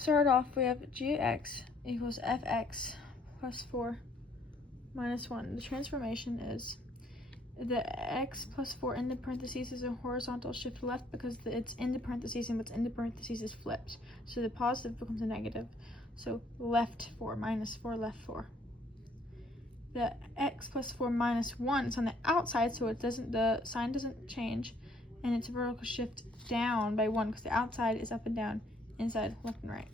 To start off, we have g of x equals fx plus 4 minus 1. The transformation is the x plus 4 in the parentheses is a horizontal shift left because it's in the parentheses, and what's in the parentheses is flipped. So the positive becomes a negative. So left 4 minus 4, left 4. The x plus 4 minus 1 is on the outside, so the sign doesn't change, and it's a vertical shift down by 1 because the outside is up and down, inside left and right.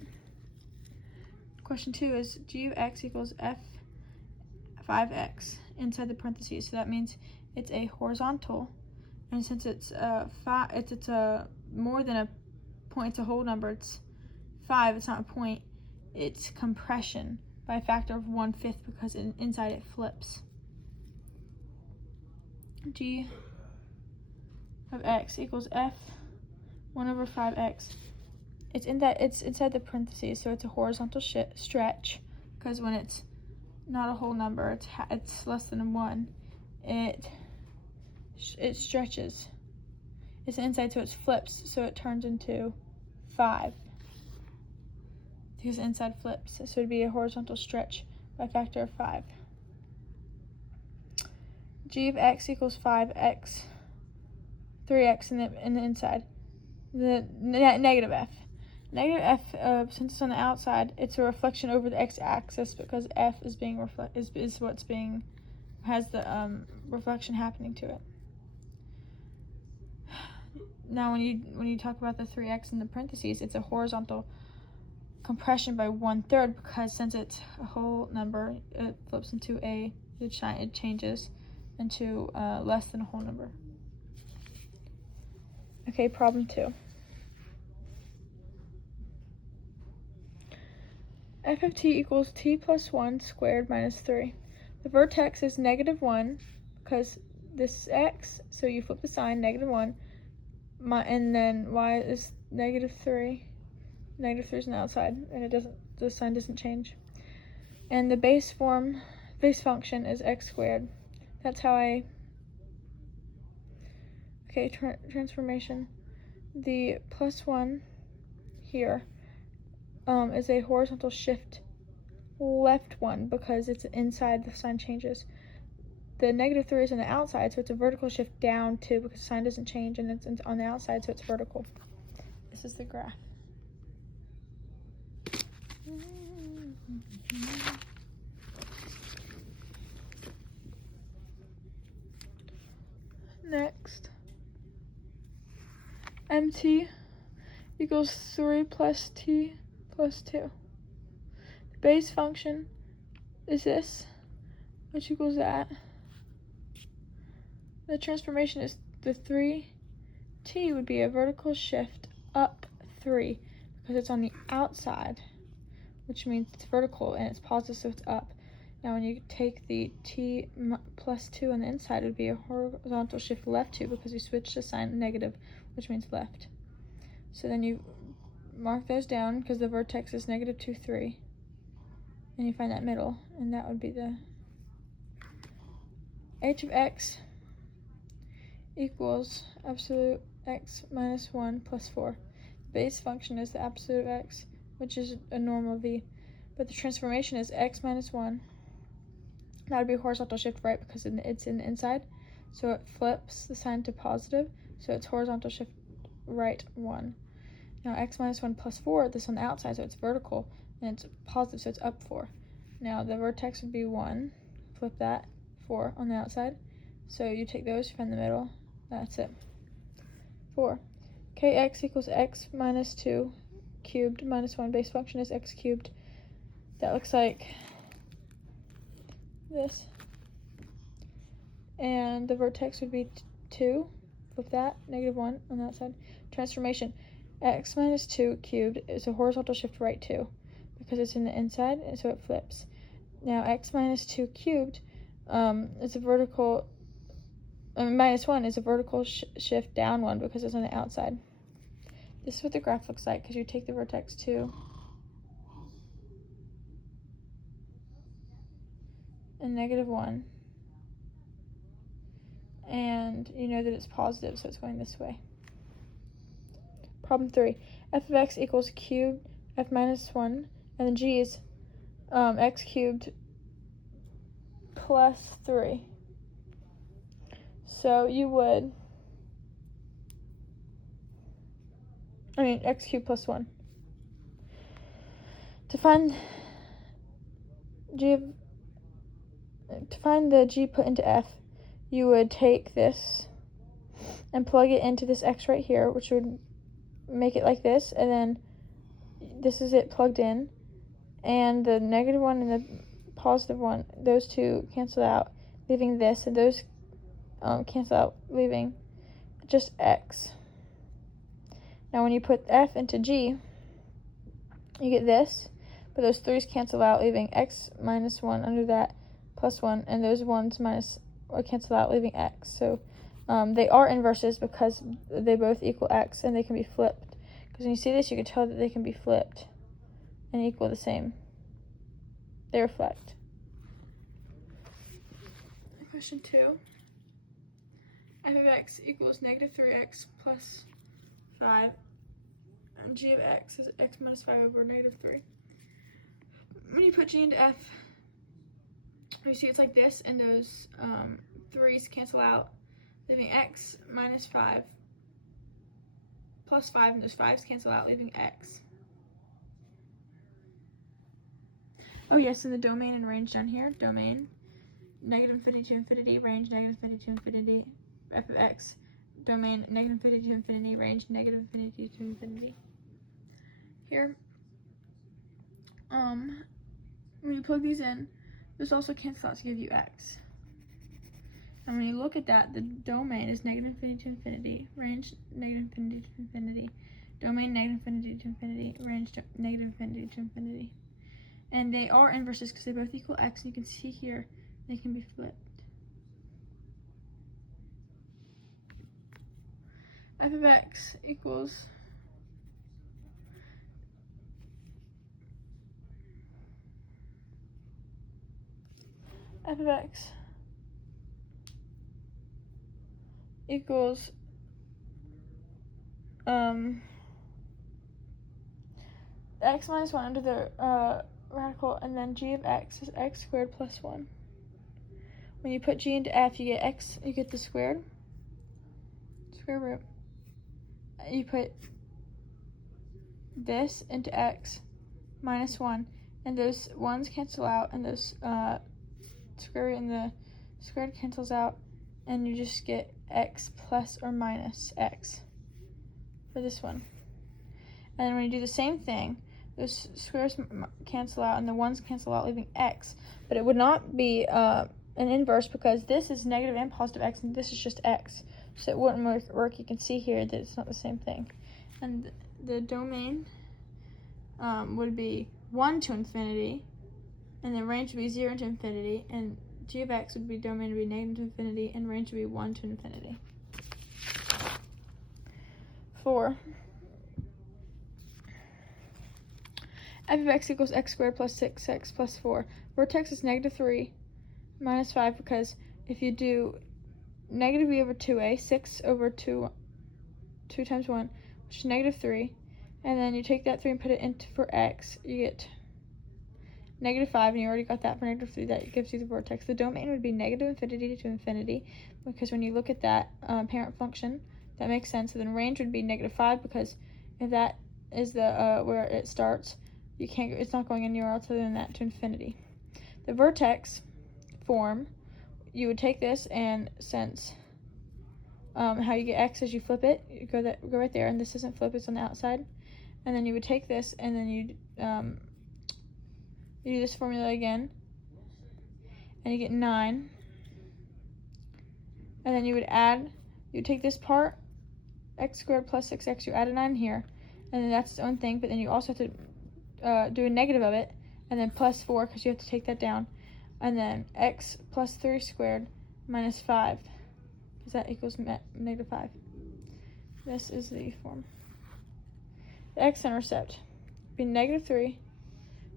Question 2 is g of x equals f5x inside the parentheses. So that means it's a horizontal, and since it's more than a point, it's a whole number, it's 5, it's not a point, it's compression by a factor of 1/5 because inside it flips. G of x equals f1/5x. It's inside the parentheses, so it's a horizontal stretch because when it's not a whole number, it's less than 1. It stretches. It's inside, so it flips, so it turns into 5. Because inside flips, so it'd be a horizontal stretch by a factor of 5. G of x equals 5x, 3x in the inside. The negative f. Negative f, since it's on the outside, it's a reflection over the x-axis because f is being has the reflection happening to it. Now, when you talk about the 3x in the parentheses, it's a horizontal compression by 1/3 because since it's a whole number, it flips into it changes into less than a whole number. Okay, problem 2. F of t equals t plus 1 squared minus 3. The vertex is -1 because this is x, so you flip the sign, -1, and then y is -3. -3 is on the outside, and the sign doesn't change. And the base function is x squared. That's how transformation. The plus 1 here is a horizontal shift left 1 because it's inside, the sign changes. The -3 is on the outside, so it's a vertical shift down 2 because the sign doesn't change, and it's on the outside, so it's vertical. This is the graph. Next, mt equals 3 plus t plus 2. The base function is this, which equals that. The transformation is the 3t would be a vertical shift up 3 because it's on the outside, which means it's vertical and it's positive, so it's up. Now when you take the t plus 2 on the inside, it would be a horizontal shift left 2 because you switch the sign negative, which means left. So then you mark those down because the vertex is -2, 3. And you find that middle, and that would be the h of x equals absolute x minus 1 plus 4. The base function is the absolute x, which is a normal v, but the transformation is x minus 1. That would be a horizontal shift right because it's in the inside, so it flips the sign to positive, so it's horizontal shift right 1. Now x minus 1 plus 4, this on the outside, so it's vertical, and it's positive, so it's up 4. Now the vertex would be 1, flip that, 4 on the outside, so you take those, you find the middle, that's it. 4. Kx equals x minus 2 cubed minus 1. Base function is x cubed. That looks like this. And the vertex would be 2. Flip that, -1 on the outside. Transformation. X minus 2 cubed is a horizontal shift right 2 because it's in the inside, and so it flips. Now x minus 2 cubed is a vertical, minus 1 is a vertical shift down 1 because it's on the outside. This is what the graph looks like because you take the vertex 2 and -1, and you know that it's positive, so it's going this way. Problem 3. F of x equals cubed f minus 1, and the g is x cubed plus 3. So you would, x cubed plus 1. To find the g put into f, you would take this and plug it into this x right here, which would make it like this, and then this is it plugged in, and the negative one and the positive one, those two cancel out, leaving this, and those cancel out, leaving just x. Now when you put f into g, you get this, but those 3's cancel out, leaving x minus 1 under that plus 1, and those 1's minus or cancel out, leaving x. So they are inverses because they both equal x, and they can be flipped. Because when you see this, you can tell that they can be flipped and equal the same. They reflect. Question 2. f of x equals negative 3x plus 5, and g of x is x minus 5 over negative 3. When you put g into f, you see it's like this, and those 3's cancel out, leaving x minus 5 plus 5, and those 5's cancel out, leaving x. Oh yes, and the domain and range down here. Domain, negative infinity to infinity, range negative infinity to infinity, f of x. Domain, negative infinity to infinity, range negative infinity to infinity. Here, when you plug these in, this also cancels out to give you x. And when you look at that, the domain is negative infinity to infinity, range negative infinity to infinity, domain negative infinity to infinity, range negative infinity to infinity. And they are inverses because they both equal x, and you can see here they can be flipped. F of x equals f of x equals x minus 1 under the radical, and then g of x is x squared plus 1. When you put g into f, you get x, you get the square root. You put this into x minus 1, and those 1's cancel out, and those square root and the squared cancels out, and you just get x plus or minus x for this one. And then when you do the same thing, those squares cancel out and the 1's cancel out, leaving x. But it would not be an inverse because this is negative and positive x, and this is just x. So it wouldn't work. You can see here that it's not the same thing. And the domain would be 1 to infinity, and the range would be 0 to infinity, and g of x would be domain would be negative to infinity, and range would be 1 to infinity. 4. f of x equals x squared plus 6x plus 4. Vertex is negative 3 minus 5 because if you do negative b over 2a, 6 over 2 times 1, which is negative 3, and then you take that 3 and put it into for x, you get negative 5, and you already got that for negative 3. That gives you the vertex. The domain would be negative infinity to infinity because when you look at that parent function, that makes sense. So then range would be negative 5 because if that is the where it starts, you can't. It's not going anywhere else other than that to infinity. The vertex form, you would take this, and since how you get x is you flip it, you go right there, and this isn't flip, it's on the outside, and then you would take this, and then you do this formula again, and you get 9, and then you would take this part, x squared plus 6x, you add a 9 here, and then that's its own thing, but then you also have to do a negative of it, and then plus 4 because you have to take that down, and then x plus 3 squared minus 5 because that equals negative 5. This is the form. The x-intercept would be negative 3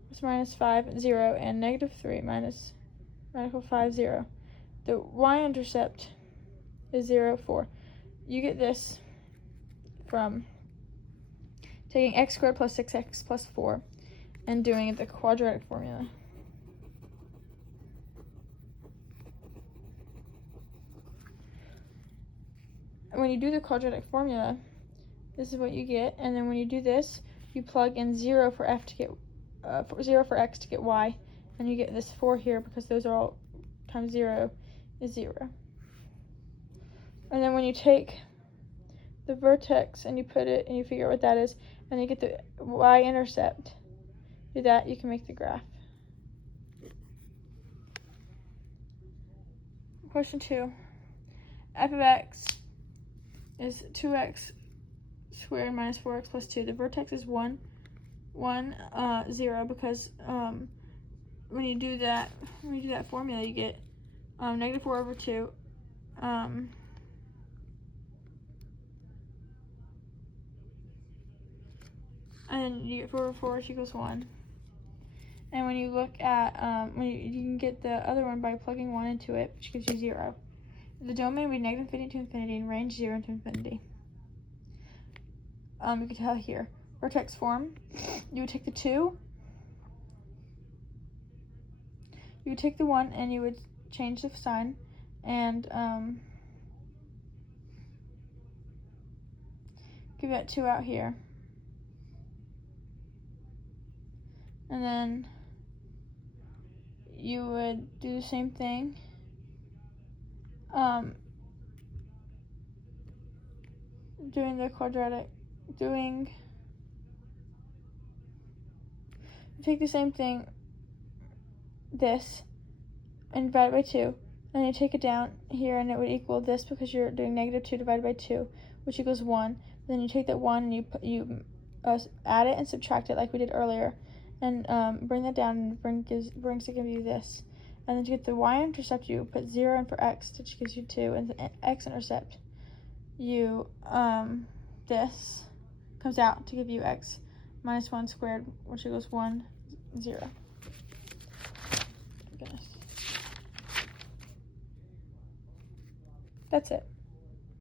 plus minus 5, 0, and negative 3 minus radical 5, 0. The y-intercept is 0, 4. You get this from taking x squared plus 6x plus 4 and doing the quadratic formula. When you do the quadratic formula, this is what you get, and then when you do this, you plug in 0 for f to get 0 for x to get y, and you get this 4 here because those are all times 0 is 0. And then when you take the vertex and you put it and you figure out what that is, and you get the y-intercept, do that, you can make the graph. Question 2. F of x is 2x squared minus 4x plus 2. The vertex is 1, 0, because when you do that formula, you get negative 4 over 2. And then you get 4 over 4, which equals 1. And when you look at, you can get the other one by plugging 1 into it, which gives you 0. The domain would be negative infinity to infinity and range 0 to infinity. You can tell here. Vertex form, you would take the 2, you would take the 1, and you would change the sign, and give that 2 out here. And then you would do the same thing. Doing the quadratic, take the same thing, this, and divide it by 2. And you take it down here, and it would equal this because you're doing negative 2 divided by 2, which equals 1. Then you take that 1 and you add it and subtract it like we did earlier, and bring that down, and brings to give you this. And then to get the y-intercept, you put 0 in for x, which gives you 2, and the x-intercept, you this comes out to give you x minus 1 squared, which equals 1, 0. Goodness. That's it.